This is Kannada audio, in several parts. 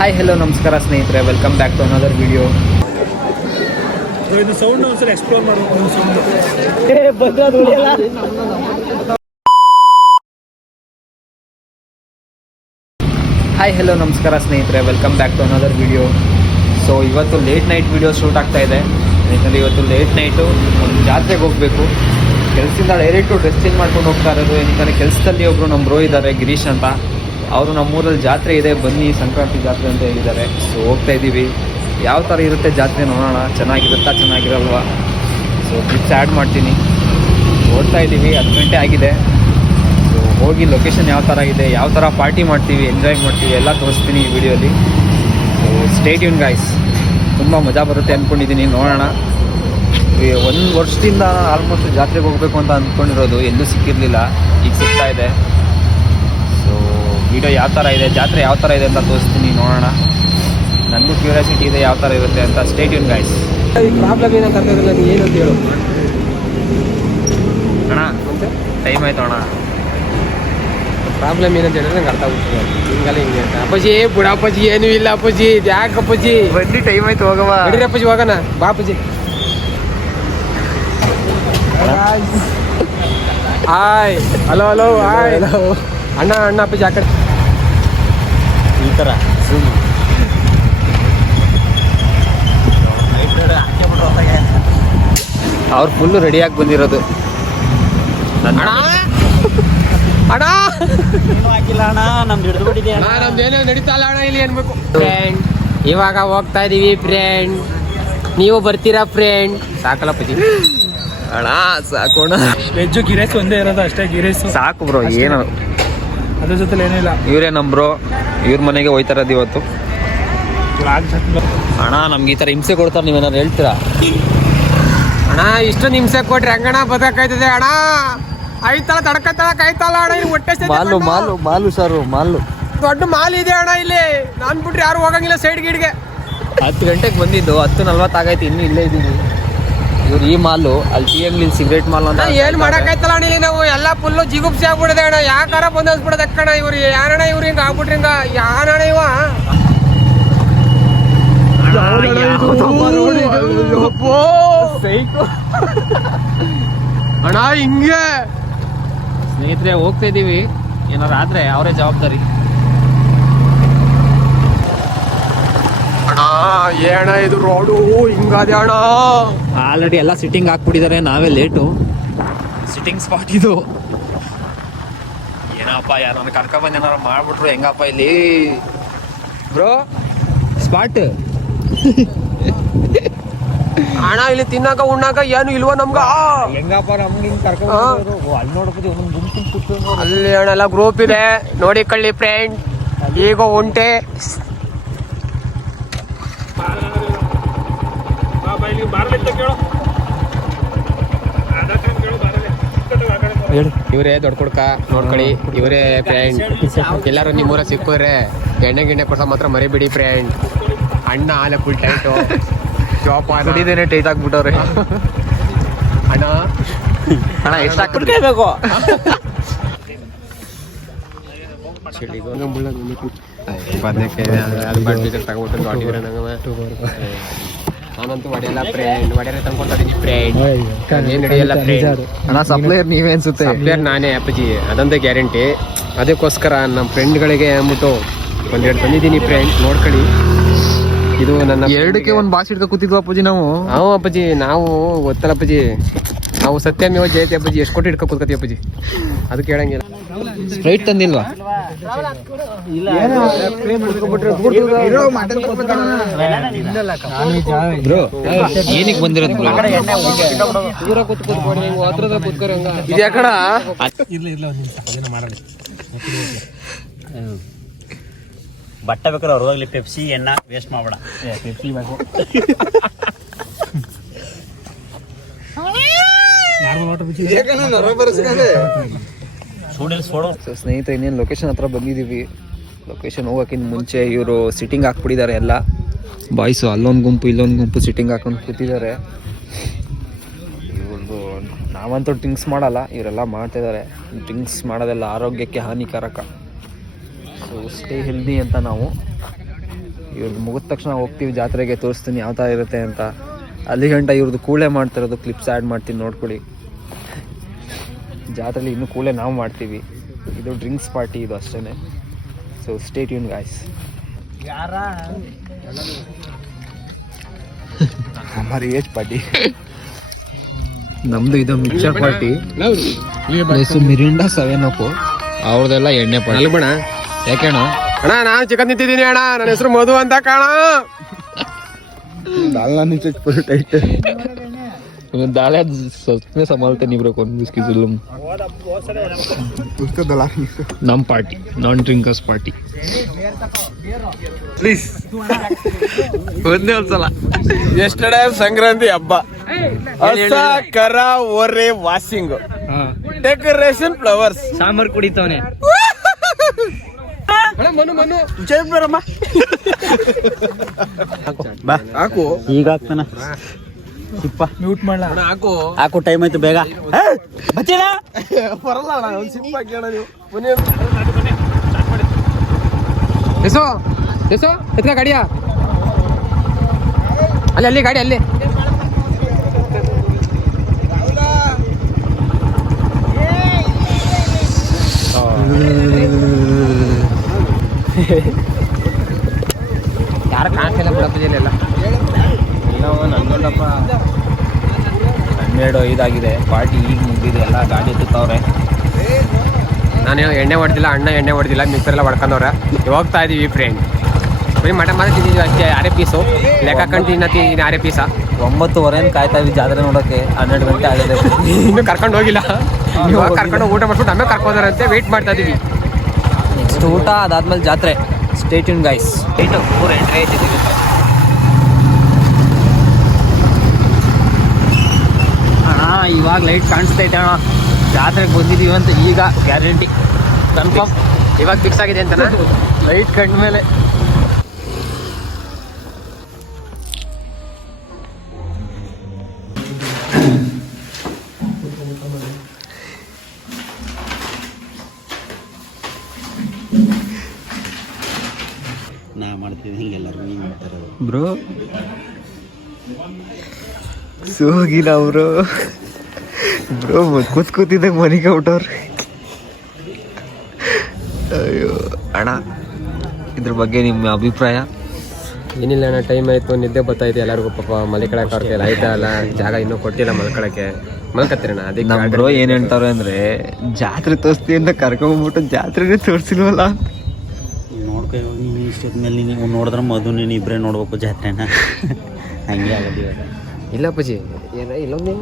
ಹಾಯ್ ಹಲೋ ನಮಸ್ಕಾರ ಸ್ನೇಹಿತರೆ, welcome back to another video. ಇದು ಸೌಂಡ್ ಒಂದ್ಸಲ ಎಕ್ಸ್ಪ್ಲೋರ್ ಮಾಡಬೇಕು. ಹಾಯ್ ಹಲೋ ನಮಸ್ಕಾರ ಸ್ನೇಹಿತರೆ, welcome back to another video. So ಇವತ್ತು ಲೇಟ್ ನೈಟ್ ವಿಡಿಯೋ ಶೂಟ್ ಆಗ್ತಾ ಇದೆ. ಯಾಕಂದರೆ ಇವತ್ತು ಲೇಟ್ ನೈಟು ಒಂದು ಜಾತ್ರೆಗೆ ಹೋಗಬೇಕು. ಕೆಲಸದಿಂದ ಡೈರೆಕ್ಟು ಡ್ರೆಸ್ ಚೇಂಜ್ ಮಾಡ್ಕೊಂಡು ಹೋಗ್ತಾ ಇರೋದು. ಏನಂದರೆ ಕೆಲಸದಲ್ಲಿ ಒಬ್ಬರು ನಮ್ಮ ಬ್ರೋ ಇದ್ದಾರೆ, ಗಿರೀಶ್ ಅಂತ. ಅವರು ನಮ್ಮೂರಲ್ಲಿ ಜಾತ್ರೆ ಇದೆ, ಬನ್ನಿ ಸಂಕ್ರಾಂತಿ ಜಾತ್ರೆ ಅಂತ ಹೇಳಿದ್ದಾರೆ. ಸೊ ಹೋಗ್ತಾ ಇದ್ದೀವಿ. ಯಾವ ಥರ ಇರುತ್ತೆ ಜಾತ್ರೆ ನೋಡೋಣ. ಚೆನ್ನಾಗಿರುತ್ತಾ ಚೆನ್ನಾಗಿರಲ್ವಾ? ಸೊ ಕ್ಲಿಪ್ಸ್ ಆ್ಯಡ್ ಮಾಡ್ತೀನಿ. ಓಡ್ತಾ ಇದ್ದೀವಿ, 10 ಗಂಟೆ ಆಗಿದೆ. ಸೊ ಹೋಗಿ ಲೊಕೇಶನ್ ಯಾವ ಥರ ಇದೆ, ಯಾವ ಥರ ಪಾರ್ಟಿ ಮಾಡ್ತೀವಿ, ಎಂಜಾಯ್ ಮಾಡ್ತೀವಿ ಎಲ್ಲ ತೋರಿಸ್ತೀನಿ ಈ ವಿಡಿಯೋಲಿ. So stay tuned guys. ತುಂಬ ಮಜಾ ಬರುತ್ತೆ ಅಂದ್ಕೊಂಡಿದ್ದೀನಿ, ನೋಡೋಣ. 1 ವರ್ಷದಿಂದ ಆಲ್ಮೋಸ್ಟ್ ಜಾತ್ರೆಗೆ ಹೋಗಬೇಕು ಅಂತ ಅಂದ್ಕೊಂಡಿರೋದು, ಎಲ್ಲೂ ಸಿಕ್ಕಿರಲಿಲ್ಲ, ಈಗ ಸಿಗ್ತಾ ಇದೆ. ಸೊ ವಿಡಿಯೋ ಯಾವ ಥರ ಇದೆ, ಜಾತ್ರೆ ಯಾವ ಥರ ಇದೆ ಅಂತ ತೋರಿಸ್ತೀನಿ, ನೋಡೋಣ. ನನಗೂ ಕ್ಯೂರಿಯಾಸಿಟಿ ಇದೆ ಯಾವ ಥರ ಇರುತ್ತೆ ಅಂತ. Stay tuned guys. ಪ್ರಾಬ್ಲಮ್ ಏನಂತ ಅರ್ಥ ಆಗಿಲ್ಲ, ನೀನು ಏನು ಅಂತ ಹೇಳು ಅಣ್ಣ. ಟೈಮ್ ಆಯ್ತು ಅಣ್ಣ. ಪ್ರಾಬ್ಲಮ್ ಏನಂತ ಹೇಳಿದ್ರೆ ನಂಗೆ ಅರ್ಥ ಆಗುತ್ತೆ. ಹಿಂಗಲ್ಲ ಹಿಂಗೆ ಅಂತ ಅಪ್ಪಾಜಿ ಬುಡಪ್ಪಾಜಿ ಏನೂ ಇಲ್ಲ ಅಪ್ಪಾಜಿ. ಯಾಕೆ ಅಪ್ಪಾಜಿ ಬನ್ನಿ, ಟೈಮ್ ಆಯ್ತು, ಹೋಗವ. ನಡೀರಿ ಅಪ್ಪಾಜಿ, ಹೋಗೋಣ ಬಾ ಅಪ್ಪಾಜಿ. ಹಾಯ್ ಹಲೋ ಹಲೋ ಹಾಯ್ ಅಣ್ಣ ಅಣ್ಣ ಅಪ್ಪಾಜಿ ಆ ಕಡೆ ಈ ಥರ ಅವ್ರು ಫುಲ್ಲು ರೆಡಿಯಾಗಿ ಬಂದಿರೋದು. ಅಣ್ಣ ಅಣ್ಣ ಹಾಕಿಲ್ಲ ಅಣ್ಣ, ನಮ್ದು ಹಿಡಿದ್ಬಿಟ್ಟಿದೆ ಅಣ್ಣ. ನಮ್ದೇನೋ ನಡೀತಾ ಇಲ್ಲ ಅಣ್ಣ ಇಲ್ಲಿ ಅನ್ಬೇಕು. ಫ್ರೆಂಡ್ ಇವಾಗ ಹೋಗ್ತಾ ಇದೀವಿ ಫ್ರೆಂಡ್, ನೀವು ಬರ್ತೀರಾ ಫ್ರೆಂಡ್? ಸಾಕಲ್ಲ ಪಜಿ ಅಣ್ಣ, ಸಾಕೋಣ. ವೆಜ್ಜು ಗಿರೇಸ್ ಒಂದೇ ಇರೋದು ಅಷ್ಟೇ. ಗಿರೇಸ್ ಸಾಕು ಬ್ರೋ, ಏನು ಅದ್ರ ಜೊತೆ ಏನಿಲ್ಲ. ಇವರೇ ನಮ್ಮ ಬ್ರೋ, ಇವ್ರ ಮನೆಗೆ ಹೋಯ್ತಾ ಇರೋದು ಇವತ್ತು. ಅಣ್ಣ ನಮ್ಗೆ ಈ ಥರ ಹಿಂಸೆ ಕೊಡ್ತಾರೆ, ನೀವೇನಾದ್ರು ಹೇಳ್ತೀರಾ? ಅಣ್ಣ ಇಷ್ಟು ನಿಮಿಷ ಕೊಟ್ರಿ ಹಂಗಣ ಬದಕಾಯ್ತದೆ ಅಣ್ಣ. ಐತಲ್ಲ ತಡಕತ್ತಳಕ್ ಐತಲ್ಲ ಅಣ್ಣ. ಇಲ್ಲಿ ಹೊಟ್ಟೆ ಮಾಲು ಸಾರು ಮಾಲು ದೊಡ್ಡ ಮಾಲ್ ಇದೆ ಅಣ್ಣ ಇಲ್ಲಿ. ನಾನ್ ಬಿಟ್ರೆ ಯಾರು ಹೋಗಂಗಿಲ್ಲ ಸೈಡ್ ಗೀಡ್ಗೆ. 10 ಗಂಟೆಗೆ ಬಂದಿದ್ದು, 10:40 ಆಗೈತೆ, ಇನ್ನೂ ಇಲ್ಲೇ ಇದ್ದೀವಿ. ಇವ್ರು ಈ ಮಾಲು, ಅಲ್ಲಿ TM ಸಿಗರೇಟ್ ಮಾಲ್ ಅಂತ. ಏನ್ ಮಾಡಕ್ಕಾಯ್ತಲ್ಲ ಅಣ್ಣ ಇಲ್ಲಿ ನಾವು ಎಲ್ಲ ಫುಲ್ಲು ಜಿಗುಪ್ಸಿ ಆಗ್ಬಿಡಿದೆ ಅಣ್ಣ. ಯಾಕಾರ ಬಂದು ಅನ್ಸ್ಬಿಡೋದು ಅಕ್ಕಣ. ಇವ್ರು ಯಾರಣ್ಣ ಇವ್ರು ಹಿಂಗ ಆಗ್ಬಿಟ್ರಿ ಹಿಂಗ ಯಾರಣ್ಣ ಇವ? ಅಣ್ಣ ಹಿಂಗೆ ಸ್ನೇಹಿತರೆ ಹೋಗ್ತಾ ಇದ್ದೀವಿ. ಏನಾರು ಆದ್ರೆ ಅವರೇ ಜವಾಬ್ದಾರಿ. ಅಣ್ಣ ಏಣ ಇದು ರೋಡು ಹಿಂಗಾದೆ ಅಣ್ಣ. ಆಲ್ರೆಡಿ ಎಲ್ಲ ಸಿಟ್ಟಿಂಗ್ ಹಾಕ್ಬಿಟ್ಟಿದ್ದಾರೆ, ನಾವೇ ಲೇಟು. ಸಿಟ್ಟಿಂಗ್ ಸ್ಪಾಟ್ ಇದು. ಏನಪ್ಪ, ಯಾರನ್ನ ಕರ್ಕೊಬಂದು ಏನಾರು ಮಾಡ್ಬಿಟ್ರು ಹೆಂಗಪ್ಪ ಇಲ್ಲಿ ಬ್ರೋ? ಸ್ಪಾಟ್ ಅಣ್ಣ ಇಲ್ಲಿ ತಿನ್ನಾಕ ಉಣ್ಣಾಕ ಏನು ಇಲ್ವ ನಮ್ಗ? ಹೆಂಗಪ್ಪ ನಮ್ಗೆ ಹಿಂಗೆ ಕರ್ಕೊಂಡು ಅಲ್ಲಿ ನೋಡ್ಬೋದು, ಒಂದು ಗುಂಪು ಅಲ್ಲಿ ಅಣ್ಣ ಎಲ್ಲ ಗ್ರೂಪ್ ಇದೆ ನೋಡಿ ಕಳ್ಳಿ ಫ್ರೆಂಡ್. ಈಗ ಉಂಟೆ ಇವರೇ ದೊಡ್ಡ ಕುಡ್ಕ ನೋಡ್ಕೊಳ್ಳಿ. ಇವರೇ ಫ್ರೆಂಡ್. ಎಲ್ಲಾರು ನಿಮ್ಮೂರ ಸಿಕ್ಕೋರೆ ಎಣ್ಣೆ ಗಿಣ್ಣೆ ಕೊಡ್ಸ ಮಾತ್ರ ಮರಿಬಿಡಿ ಫ್ರೆಂಡ್. ಅಣ್ಣ ಆಲೆ ಫುಲ್ ಟೈಟು ಜಾಬ್ ಕುಡಿದೇನೆ ಟೈಟ್ ಆಗ್ಬಿಟ್ಟವ್ರೆ. ಅಣ್ಣ ಅಣ್ಣ ಎಷ್ಟು ಹಾಕ್ಬೇಕು? ನಾನಂತೂ ಹೊಡೆಯಲ್ಲ ಫ್ರೆಂಡ್. ಹೊಡೆಯಲ್ಲ ತಂದ್ಕೊಡ್ತೀನಿ ಫ್ರೆಂಡ್. ಏನ್ ನಡೆಯಲ್ಲ ಫ್ರೆಂಡ್. ಅಣ್ಣ ಸಪ್ಲೈಯರ್ ನೀವೇ ಅನ್ಸುತ್ತೆ. ಸಪ್ಲೈಯರ್ ನಾನೇ ಅಪ್ಪಾಜಿ, ಅದಂತ ಗ್ಯಾರಂಟಿ. ಅದಕ್ಕೋಸ್ಕರ ನಮ್ಮ ಫ್ರೆಂಡ್ಗಳಿಗೆ ಅಂದ್ಬಿಟ್ಟು ಒಂದೆರಡು ಬಂದಿದ್ದೀನಿ ಫ್ರೆಂಡ್, ನೋಡ್ಕೊಳ್ಳಿ. ಇದು ನನ್ನ 2ಕ್ಕೆ ಒಂದು ಬಾಸ್ ಹಿಡ್ಕೊ ಕೂತಿದ್ವು ಅಪ್ಪಾಜಿ ನಾವು. ಅಪ್ಪಾಜಿ ನಾವು ಗೊತ್ತಲ್ಲ ಅಪ್ಪಾಜಿ, ನಾವು ಸತ್ಯಮೇವ ಜಯತೆ ಅಪ್ಪಾಜಿ. ಎಷ್ಟು ಕೊಟ್ಟು ಹಿಡ್ಕೊ ಕೂತ್ಕತಿ ಅಪ್ಪಾಜಿ, ಅದಕ್ಕೆ ಹೇಳಂಗಿಲ್ಲ. ಸ್ಪ್ರೈಟ್ ತಂದಿಲ್ವಾ? ಬ್ರೋ ಏನಕ್ಕೆ ಬಂದಿರೋದು ಬ್ರೋ? ದೂರ ಕೂತ್ಕೊಡಿ, ಹತ್ರದ ಕೂತ್ಕೋರಿ ಹಂಗ. ಇದು ಯಾಕಡ? ಬಟ್ಟೆ ಬೇಕಾದ್ರೆ ಅವ್ರು ಹೋಗ್ಲಿ, ಪೆಪ್ಸಿ ಎಣ್ಣ ವೇಸ್ಟ್ ಮಾಡ್ಬೇಡ. ಪೆಪ್ಸಿ ಬೇಕು. ಸೊ ಸ್ನೇಹಿತರೆ, ಇನ್ನೇನು ಲೊಕೇಶನ್ ಹತ್ರ ಬಂದಿದ್ದೀವಿ. ಲೊಕೇಶನ್ ಹೋಗೋಕ್ಕಿಂತ ಮುಂಚೆ ಇವರು ಸಿಟ್ಟಿಂಗ್ ಹಾಕ್ಬಿಟ್ಟಿದ್ದಾರೆ ಎಲ್ಲ ಬಾಯ್ಸು. ಅಲ್ಲೊಂದು ಗುಂಪು ಇಲ್ಲೊಂದು ಗುಂಪು ಸಿಟ್ಟಿಂಗ್ ಹಾಕೊಂಡು ಕೂತಿದ್ದಾರೆ. ಇವ್ರದ್ದು ನಾವಂತೂ ಡ್ರಿಂಕ್ಸ್ ಮಾಡಲ್ಲ, ಇವರೆಲ್ಲ ಮಾಡ್ತಾಯಿದ್ದಾರೆ. ಡ್ರಿಂಕ್ಸ್ ಮಾಡೋದೆಲ್ಲ ಆರೋಗ್ಯಕ್ಕೆ ಹಾನಿಕಾರಕ. ಸೊ ಸ್ಟೇ ಹೆಲ್ದಿ ಅಂತ ನಾವು ಇವ್ರದ್ದು ಮುಗಿದ ತಕ್ಷಣ ಹೋಗ್ತೀವಿ ಜಾತ್ರೆಗೆ, ತೋರಿಸ್ತೀನಿ ಯಾವ ಥರ ಇರುತ್ತೆ ಅಂತ. ಅಲ್ಲಿ ಗಂಟ ಇವ್ರದ್ದು ಕೂಳೆ ಮಾಡ್ತಿರೋದು ಕ್ಲಿಪ್ಸ್ ಆ್ಯಡ್ ಮಾಡ್ತೀನಿ ನೋಡ್ಕೊಳ್ಳಿ. ಜಾತ್ರೆಲಿ ಇನ್ನೂ ಕೂಳೆ ನಾವು ಮಾಡ್ತೀವಿ. ಇದು ಡ್ರಿಂಕ್ಸ್ ಪಾರ್ಟಿ ಇದು ಅಷ್ಟೇ. So stay tuned guys. ಹಮಾರಿ ಏಜ್ ಪಾರ್ಟಿ, ನಮ್ದು ಇದು ಮಿಕ್ಸರ್ ಪಾರ್ಟಿ, ಮಿರಿಂಡಾ 7 ಅಪ್, ಅವ್ರದೆಲ್ಲ ಎಣ್ಣೆ ಪಾರ್ಟಿ. ಬಣ ಯಾಕೆಣ ಅಣ್ಣ ನಾನು ಚಿಕನ್ ತಿಂತಿದ್ದೀನಿ ಅಣ್ಣ, ನನ್ನ ಹೆಸರು ಮಧು ಅಂತ ಕಾಣ. डालना नीचे फुल टाइट डाला सच में संभालते नहीं ब्रो, कौन इसकी जुल्म. उसका दलाल नम party, non drinkers party please. ಒಂದೇ ಒಂದ್ಸಲ ಎಸ್ಟರ್ಡೇ ಸಂಕ್ರಾಂತಿ ಹಬ್ಬ, ಹೊಸ ಕರ ಒರೆ ವಾಷಿಂಗ್, ಡೆಕೋರೇಷನ್ ಫ್ಲವರ್ಸ್, ಸಾಂಬಾರ್ ಕುಡಿತವನೆ. ಬಾ ಹಾಕು ಈಗ ಹಾಕ್ತಾನ ಸಿಪ್ಪ ಮ್ಯೂಟ್ ಮಾಡ್ಲಾ? ಹಾಕು ಹಾಕು, ಟೈಮ್ ಆಯ್ತು ಬೇಗ. ಬರಲ್ಲ ಅಣ್ಣ, ಒಂದು ಸಿಂಪ್ ಹಾಕಿ ಅಣ್ಣ ನೀವು. ಎಸೋ ಎಸೋ ಎತ್ಕ ಗಾಡಿಯಾ, ಅಲ್ಲಿ ಅಲ್ಲಿ ಗಾಡಿ ಅಲ್ಲಿ. ಯಾರು ಕಾಣಿಸ್ತಿಲ್ಲ ಬಿಡಪ್ಪಲ್ಲಿ ಎಲ್ಲ. ಎಲ್ಲವ ನಂದೊಂಡಪ್ಪ 12:05 ಆಗಿದೆ, ಪಾರ್ಟಿ ಈಗ ಮುಗಿದಿದೆ, ಎಲ್ಲ ಗಾಡಿ ಎತ್ತವ್ರೆ. ನಾನು ಎಣ್ಣೆ ಹೊಡೆದಿಲ್ಲ, ಅಣ್ಣ ಎಣ್ಣೆ ಹೊಡೆದಿಲ್ಲ, ಮಿಕ್ಸರ್ ಎಲ್ಲ ಹೊಡ್ಕೊಂಡವ್ರೆ. ಹೋಗ್ತಾ ಇದೀವಿ ಫ್ರೆಂಡ್. ಬರೀ ಮಟ ಮಾತ್ರ ತಿಂದಿದ್ವಿ ಅಷ್ಟೇ, 6 ಪೀಸು ಲೆಕ್ಕ ಕಂಡು ತಿನ್ನತ್ತೀನಿ 6 ಪೀಸ. 9:15 ಕಾಯ್ತಾ ಇದ್ವಿ ಜಾತ್ರೆ ನೋಡೋಕ್ಕೆ, 12 ಗಂಟೆ ಆಗಿದೆ. ಇನ್ನೂ ಕರ್ಕೊಂಡು ಹೋಗಿಲ್ಲ, ಇವಾಗ ಕರ್ಕೊಂಡು ಊಟ ಮಾಡ್ಬಿಟ್ಟು ಆಮೇಲೆ ಕರ್ಕೊಂಡ್ರಂತೆ ವೆಯ್ಟ್ ಮಾಡ್ತಾ ಇದೀವಿ. ನೆಕ್ಸ್ಟ್ ಊಟ, ಅದಾದ್ಮೇಲೆ ಜಾತ್ರೆ. Stay tuned guys. ಪೂರ ಎಂಟ್ರಿ ಆಯ್ತಿದ್ದೀವಿ. ಅಣ್ಣ ಇವಾಗ ಲೈಟ್ ಕಾಣಿಸ್ತೈತೆ ಅಣ್ಣ, ಜಾತ್ರೆಗೆ ಬಂದಿದ್ದೀವಿ ಅಂತ ಈಗ ಗ್ಯಾರಂಟಿ ಕನ್ಫರ್ಮ್. ಇವಾಗ ಫಿಕ್ಸ್ ಆಗಿದೆ ಅಂತ ಲೈಟ್ ಕಂಡ ಮೇಲೆ. ನಾ ಮಾಡ್ತೀವಿ ಹಿಂಗೆ ಎಲ್ಲರಿಗೂ ಹಿಂಗೆ ಮಾಡ್ತಾರೆ ಬ್ರೋ ಸೋಗಿಲ್ಲ ಬ್ರೋ. ಬ್ರೋ ಕೂತ್ಕೋತಿದ್ದಾಗ ಮನೆಗೆ ಹೊಟ್ಟವ್ರಿ. ಅಯ್ಯೋ ಅಣ್ಣ, ಇದ್ರ ಬಗ್ಗೆ ನಿಮ್ಮ ಅಭಿಪ್ರಾಯ? ಏನಿಲ್ಲ ಅಣ್ಣ, ಟೈಮ್ ಆಯಿತು, ನಿದ್ದೆ ಬರ್ತಾಯಿದೆ ಎಲ್ಲರಿಗೂ. ಪಾಪ ಮಲ್ಕೊಳಕ್ಕೆ ಅವ್ರಿಗೆ ಆಯ್ತಾ ಅಲ್ಲ, ಜಾಗ ಇನ್ನೂ ಕೊಟ್ಟಿಲ್ಲ ಮಲ್ಕೊಳಕ್ಕೆ. ಮಲ್ಕತ್ತೀರಣ್ಣ ಅದಕ್ಕೆ. ನಮ್ಮ ಬ್ರೋ ಏನು ಹೇಳ್ತಾರೆ ಅಂದರೆ, ಜಾತ್ರೆ ತೋರಿಸ್ತೀವಿ ಅಂತ ಕರ್ಕೊಂಡ್ಬಿಟ್ಟು ಜಾತ್ರೆನೇ ತೋರಿಸಿಲ್ವಲ್ಲ. ನೋಡ್ಕೊ ನೀನು ಇಷ್ಟೊತ್ತ ಮೇಲೆ ನೀವು ನೋಡಿದ್ರೆ ಮಧು ನೀನು ಇಬ್ಬರೇ ನೋಡ್ಬೇಕು ಜಾತ್ರೆನ. ಹಂಗೆ ಆಗೋದು ಇವಾಗ. ಇಲ್ಲ ಅಪ್ಪಾಜಿ, ಇಲ್ಲೊಂದು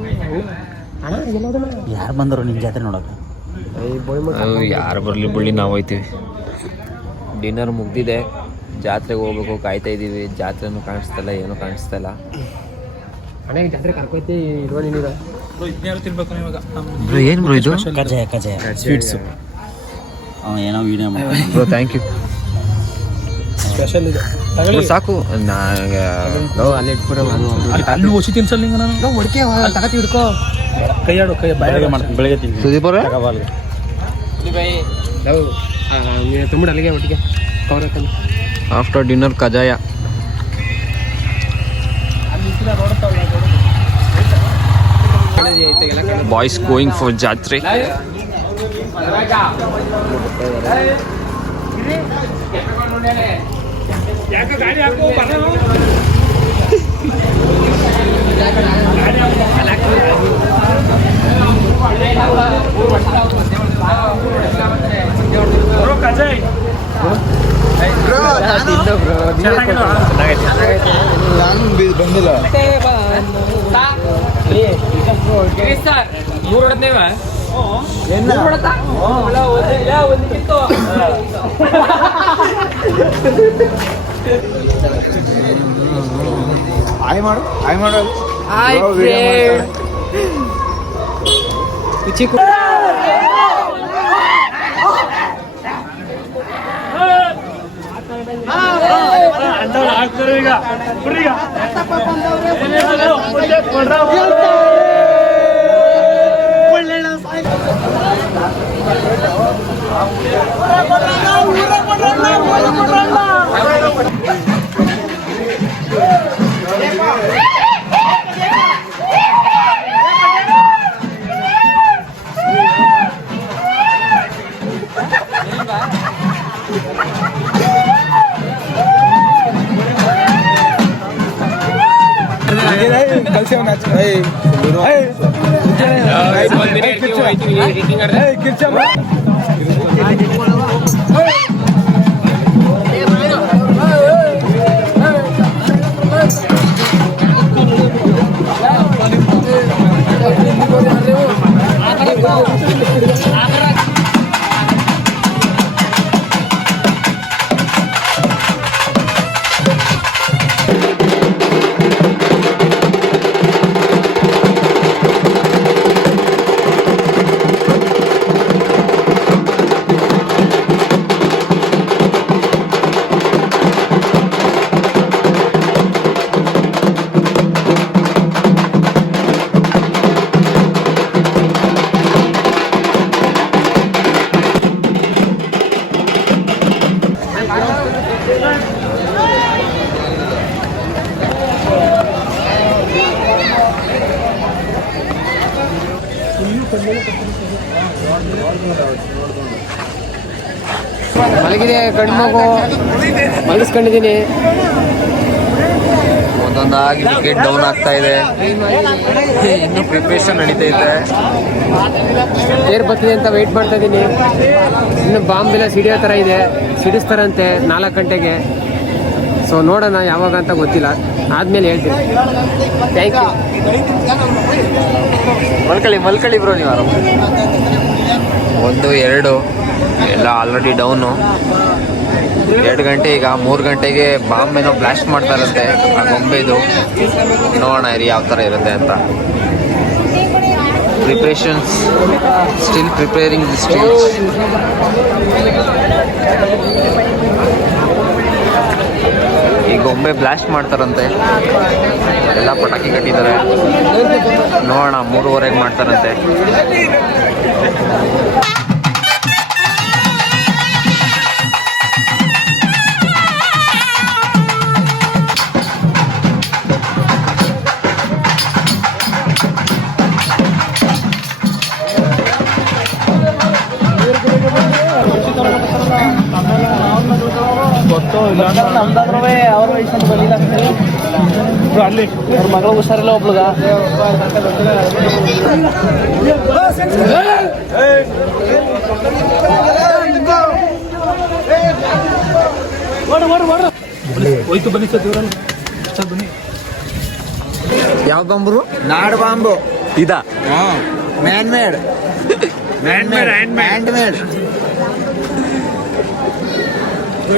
ಯಾರು ಬಂದರು ನಿಮ್ಮ ಜಾತ್ರೆ ನೋಡೋಕೆ? ಯಾರು ಬರಲಿ ಬಿಡಿ, ನಾವು ಹೋಯ್ತೀವಿ. ಡಿನ್ನರ್ ಮುಗ್ದಿದೆ, ಜಾತ್ರೆಗೆ ಹೋಗ್ಬೇಕು, ಕಾಯ್ತಾ ಇದ್ದೀವಿ. ಜಾತ್ರೆನೂ ಕಾಣಿಸ್ತಲ್ಲ, ಏನೂ ಕಾಣಿಸ್ತಲ್ಲ. ಅಣ್ಣ ಈ ಜಾತ್ರೆ ಕರ್ಕೊಯ್ತಿ ಇಲ್ವಾ ನೀನೀಗ? ಬ್ರೋ ಏನು ಬ್ರೋ ಇದು? ಕಜಾಯ ಸ್ವೀಟ್ಸು. ಏನೋ ವೀಡಿಯೋ ಮಾಡಿ ಬ್ರೋ ಥ್ಯಾಂಕ್ ಯು. ಸ್ಪೆಷಲ್ ಇದೆ ಸಾಕು. ನನಗೆ ಅಲ್ಲಿ ಇಟ್ಬಿಡ, ಅಲ್ಲಿ ಹೊಸಿ ತಿನ್ಸಲ್ಲ ನಾನು ಹೊಡ್ಕೆ ತಗತಿ ಹಿಡ್ಕೋ. ಕೈಯಾಡು ಕೈ ಬೆಳಗ್ಗೆ ಮಾಡ್ತೀನಿ, ಬೆಳಗ್ಗೆ ತಿಂತೀನಿ. ಸುದೀಪ್ ಅವರೇ ತಗೋಬಾರ್ದು. ತುಂಬಿಡ ಅಲ್ಲಿಗೆ ಒಟ್ಟಿಗೆ ಕವರ್ ಹಾಕೊಂಡು. ಆಫ್ಟರ್ ಡಿನ್ನರ್ ಕಜಾಯ. ಬಾಯ್ಸ್ ಗೋಯಿಂಗ್ ಫಾರ್ ಜಾತ್ರೆ. ಬಂದಿಲ್ಲ ಆಯ್ ಮಾಡು, ಆಯ್ ಮಾಡೋದು. ಮಲಗಿದೆ ಗಂಡು ಮಲಗಿಸ್ಕೊಂಡಿದ್ದೀನಿ. ಒಂದೊಂದಾಗಿ ವಿಕೆಟ್ ಡೌನ್ ಆಗ್ತಾ ಇದೆ, ಇನ್ನು ಪ್ರಿಪ್ರೇಷನ್ ನಡೀತೈತೆ. ಏರ್ ಬರ್ತಿದೆ ಅಂತ ವೆಯ್ಟ್ ಮಾಡ್ತಾ ಇದ್ದೀನಿ. ಇನ್ನು ಬಾಂಬ್ ಎಲ್ಲ ಸಿಡಿಯೋ ಥರ ಇದೆ, ಸಿಡಿಸ್ತಾರಂತೆ 4 ಗಂಟೆಗೆ. ಸೊ ನೋಡೋಣ ಯಾವಾಗ ಅಂತ ಗೊತ್ತಿಲ್ಲ, ಆದಮೇಲೆ ಹೇಳ್ತೀನಿ. Thank you. ಮಲ್ಕಳಿ ಬ್ರೋ ನೀವು ಆರಾಮ. 1, 2 ಎಲ್ಲ ಆಲ್ರೆಡಿ ಡೌನು. 2 ಗಂಟೆ, ಈಗ 3 ಗಂಟೆಗೆ ಬಾಂಬ್ ಏನೋ ಬ್ಲಾಸ್ಟ್ ಮಾಡ್ತಾರಂತೆ ಆ ಗೊಂಬೆದು. ನೋಡೋಣ ಇರಿ ಯಾವ ಥರ ಇರುತ್ತೆ ಅಂತ. Preparations still preparing the stage. ಈ ಗೊಂಬೆ ಬ್ಲಾಸ್ಟ್ ಮಾಡ್ತಾರಂತೆ, ಎಲ್ಲ ಪಟಾಕಿ ಕಟ್ಟಿದ್ದಾರೆ. ನೋಡೋಣ 3:30 ಮಾಡ್ತಾರಂತೆ. ಅಲ್ಲಿ ಅವ್ರ ಮಗಳು ಹುಷಾರಿಲ್ಲ ಒಬ್ಳುಗ. ಹೋಯ್ತು ಬನ್ನಿ ಸರ್, ದೇವರಲ್ಲಿ ಬನ್ನಿ. ಯಾವ ಬಾಂಬರು? ನಾಡ್ ಬಾಂಬು ಇದ ಮ್ಯಾನ್ ಮೇಡ್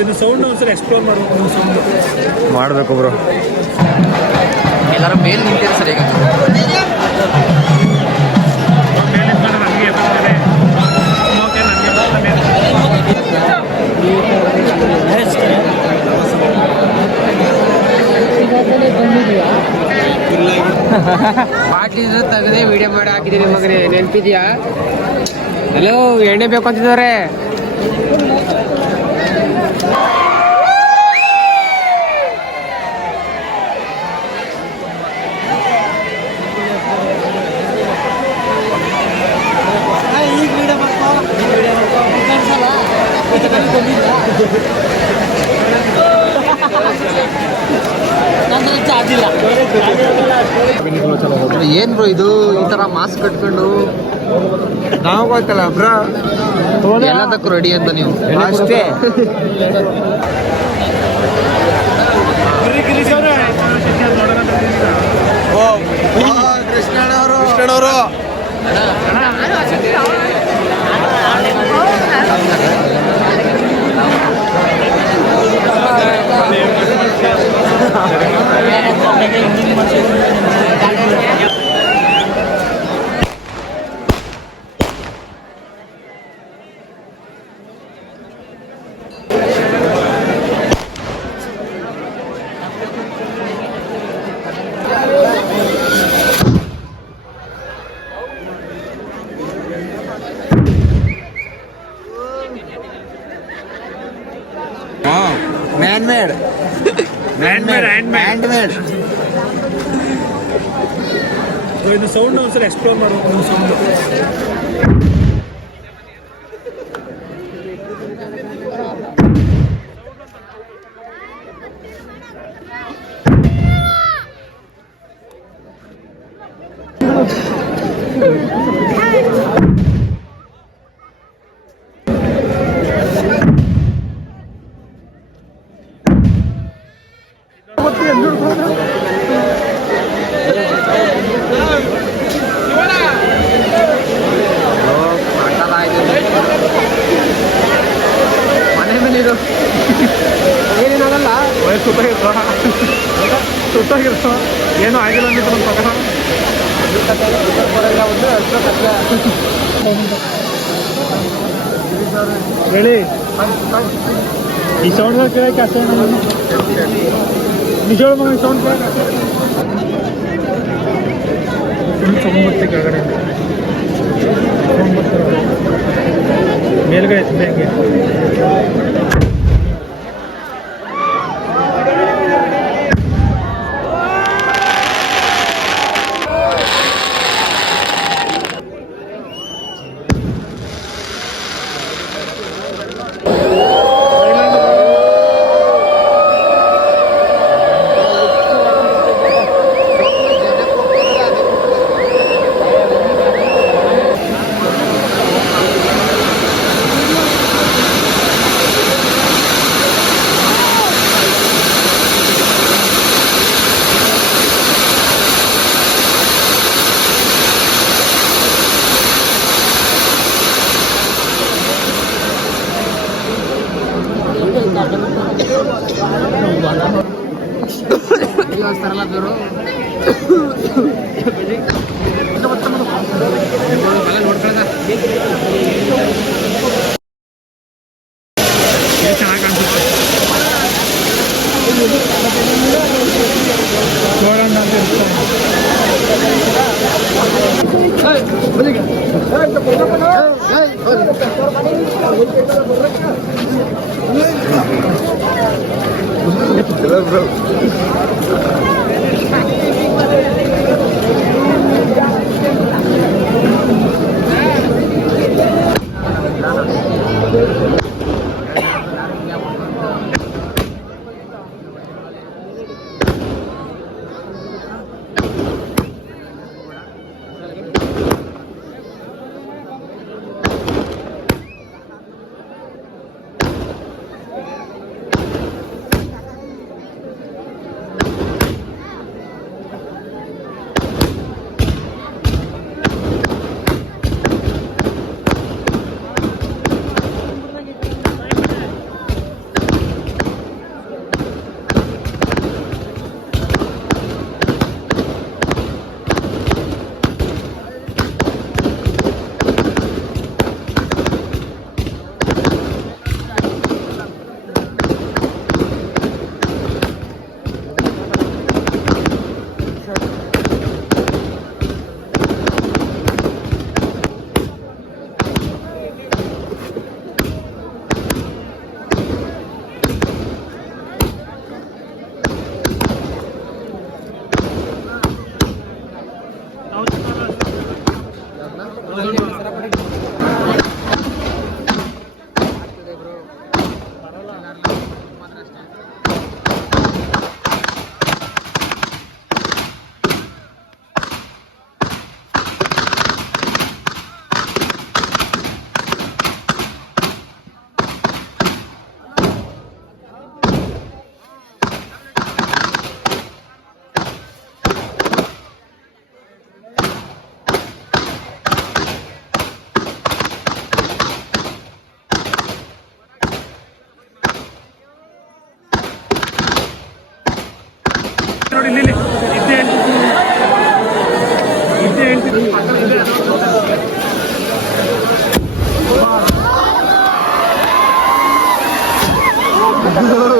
ಇದು ಸೌಂಡ್ ಒಂದ್ಸರಿ ಎಕ್ಸ್ಪ್ಲೋರ್ ಮಾಡಬೇಕು. ಸೌಂಡ್ ಮಾಡಬೇಕು ಬ್ರೋ. ಎಲ್ಲರೂ ಮೇಲ್ ನಿಂತಿದೆ ಸರ್ ಈಗ. ಬಾಟ್ಲಿ ತೆಗೆದೇ ವಿಡಿಯೋ ಮಾಡಿ ಹಾಕಿದ್ದೀನಿ ಮಗನೇ, ನೆನಪಿದ್ಯಾ? ಹಲೋ, ಎಣ್ಣೆ ಬೇಕು ಅಂತಿದ್ದಾರೆ. ಏನ್ ಬ್ರೋ ಇದು ಈ ತರ ಮಾಸ್ಕ್ ಕಟ್ಕೊಂಡು? ನಾವು ಗೊತ್ತಲ್ಲ ಬ್ರೋ, ಎಲ್ಲದಕ್ಕೂ ರೆಡಿ ಅಂತ ನೀವು ಅಷ್ಟೇ. ಕೃಷ್ಣನವರು ಮ್ಯಾನ್ ಮೇಡ್ ಇದು ಸೌಂಡ್ ಒಂದ್ಸರಿ ಎಕ್ಸ್ಪ್ಲೋರ್ ಮಾಡಬೇಕು. ಸೌಂಡ್ ಸುತ್ತಾಗಿರೋ ಏನೂ ಆಗಿಲ್ಲ ಅಂದಿತ್ತು ನಮ್ಮ ಪಕ್ಕ. ಹೇಳಿ ಈ ಸೌಂಡ್ ಕೇಳಕ್ಕೆ ಅಷ್ಟೇ ನಿಜವಾದ ಮಗ ಸೌಂಡ್ ಕೇಳಕ್ಕೆ ಅಷ್ಟೇ ಸೌಂಡ್ ಬರುತ್ತೆ ಕೆಳಗಡೆ ಸೌಂಡ್ ಬರ್ತಾರೆ ಮೇಲ್ಗಡೆ ಎತ್ತಿದೆ ಹಂಗೆ. ಚೆನ್ನಾಗಿ ಕಾಣಿಸುತ್ತೆ ಗೋಳಣ್ಣ ಅಂತ ನೋಡಿ ಇಲ್ಲಿ ಇದ್ದೇ ಹೇಳ್ತೀನಿ ದೂರ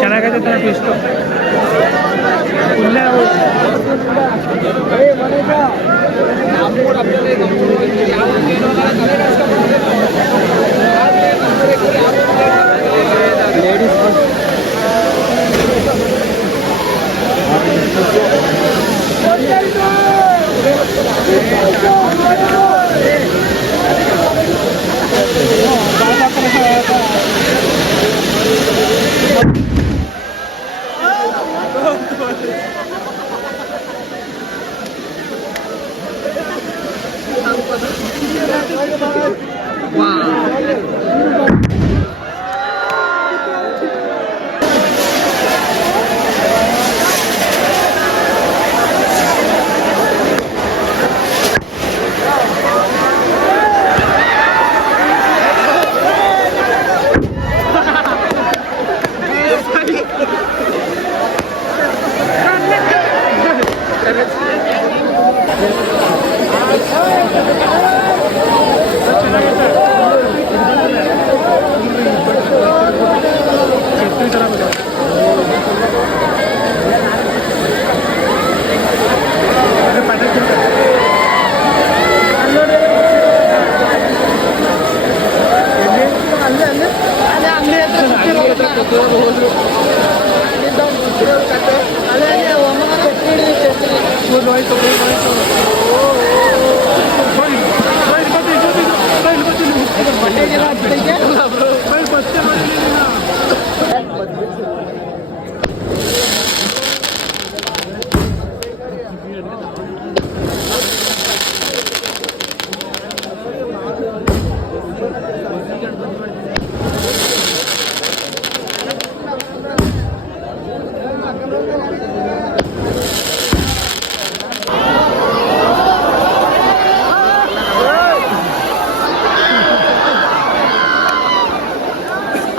ಚೆನ್ನಾಗೈತೆ ತಾನೆ ಟ್ವಿಸ್ಟು. ಇಲ್ಲೇ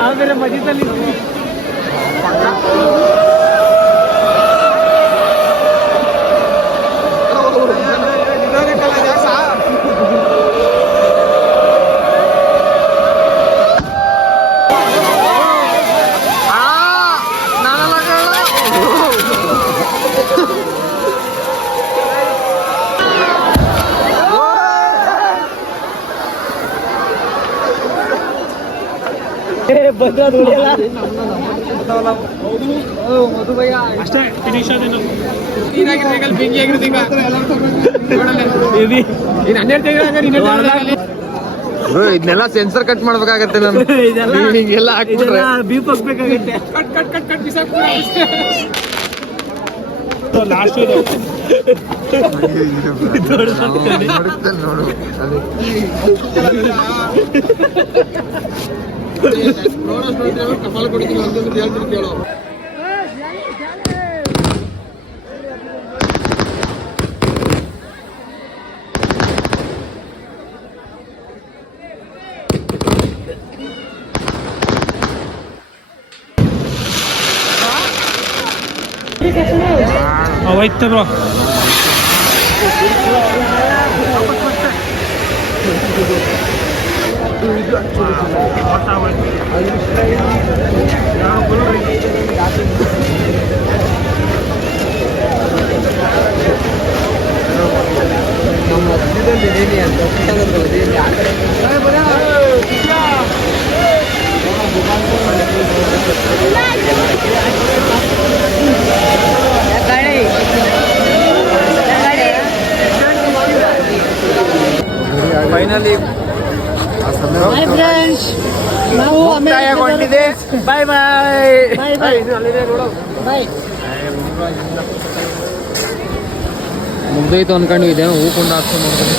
ಆಮೇಲೆ ಮಧ್ಯದಲ್ಲಿ ಅಷ್ಟೇ ಫಿನಿಶ್ ಅದೇನು ಇದನ್ನೆಲ್ಲ ಸೆನ್ಸರ್ ಕಟ್ ಮಾಡ್ಬೇಕಾಗತ್ತೆ ನಾನು ಹಿಂಗೆಲ್ಲ ಹಾಕ್ಬಿಟ್ರೆ ಬೀಪ್ ಹಾಕ್ಬೇಕಾಗತ್ತೆ. ಲಾಸ್ಟ್ ಇದು ನೋಡು ಹೋಯ್ತು ಬ್ರೋ. ಫೈನಲಿ ಮುಕ್ತಾಯಗೊಂಡಿದೆ. ಬಾಯ್ ಬಾಯ್. ಮುಗ್ದೋಯ್ತು ಅನ್ಕೊಂಡು ಇದೆ ಹೂಕೊಂಡು ಹಾಕ್ಕೊಂಡು ನೋಡ್ಕೊಂಡು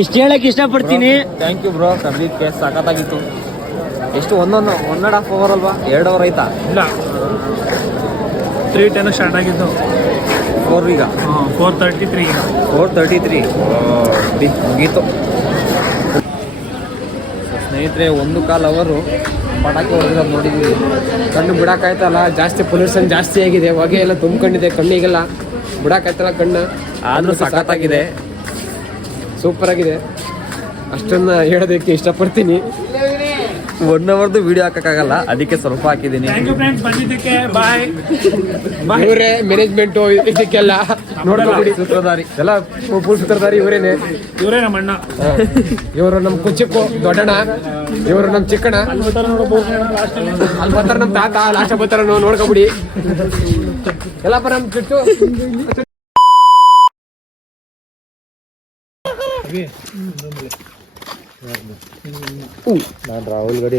ಇಷ್ಟು ಹೇಳಕ್ ಇಷ್ಟಪಡ್ತೀನಿ. ಥ್ಯಾಂಕ್ ಯು ಬ್ರೋ, ಕರ್ದಿದ್ದಕ್ಕೆ ಸಖತ್ತಾಗಿತ್ತು. ಎಷ್ಟು 1.5 ಅವರ್ ಅಲ್ವಾ? 2 ಅವರ್ ಆಯ್ತಾ? ಇಲ್ಲ 3:10 ಸ್ಟಾರ್ಟ್ ಆಗಿದ್ದು. 4 ಈಗ 4:33 ಈಗ 4:33 ಮುಗೀತು. ಸ್ನೇಹಿತರೆ 1.25 ಅವರು ಪಟಾಕಿ ಹೊಡೆದಿರೋದು ನೋಡಿದ್ವಿ. ಕಣ್ಣು ಬಿಡೋಕ್ಕಾಯ್ತಲ್ಲ, ಜಾಸ್ತಿ ಪೊಲ್ಯೂಷನ್ ಜಾಸ್ತಿ ಆಗಿದೆ, ಹೊಗೆ ಎಲ್ಲ ತುಂಬ್ಕೊಂಡಿದೆ ಕಣ್ಣಿಗೆಲ್ಲ, ಬಿಡೋಕ್ಕಾಯ್ತಲ್ಲ ಕಣ್ಣು. ಆದರೂ ಸಖತ್ತಾಗಿದೆ. ಸೂಪರ್ ಆಗಿದೆ, ಅಷ್ಟನ್ನ ಹೇಳೋದಕ್ಕೆ ಇಷ್ಟಪಡ್ತೀನಿ. 1 ಅವರ್ದು ವಿಡಿಯೋ ಹಾಕಕ್ಕಾಗಲ್ಲ, ಅದಕ್ಕೆ ಸ್ವಲ್ಪ ಹಾಕಿದ್ದೀನಿ. ಥ್ಯಾಂಕ್ ಯು ಫ್ರೆಂಡ್ಸ್ ಬಂದಿದ್ದಕ್ಕೆ. ಬಾಯ್. ಇವರೇ ಮ್ಯಾನೇಜ್ಮೆಂಟು ಇದಕ್ಕೆಲ್ಲ ನೋಡ್ಕೊಬಿಡಿ. ಸೂತ್ರಧಾರಿ ಎಲ್ಲ ಫುಲ್ ಸೂತ್ರಧಾರಿ ಇವರೇನೆ. ಇವರೇ ನಮ್ಮ ಅಣ್ಣ. ಇವರು ನಮ್ಮ ಕುಚಿಕ್ಕು ದೊಡ್ಡಣ್ಣ, ಇವರು ನಮ್ಮ ಚಿಕ್ಕಣ್ಣ, ಅಲ್ಲಿ ಬರ್ತಾರ ನಮ್ಮ ತಾತ, ಲಾಸ್ಟ್ ಬರ್ತಾರ ನೋಡ್ಕೊಬಿಡಿ. ಎಲ್ಲಪ್ಪ ನಮ್ಮ ಚಿಟ್ಟು ನಾನು ರಾಹುಲ್ ಗಾಡಿ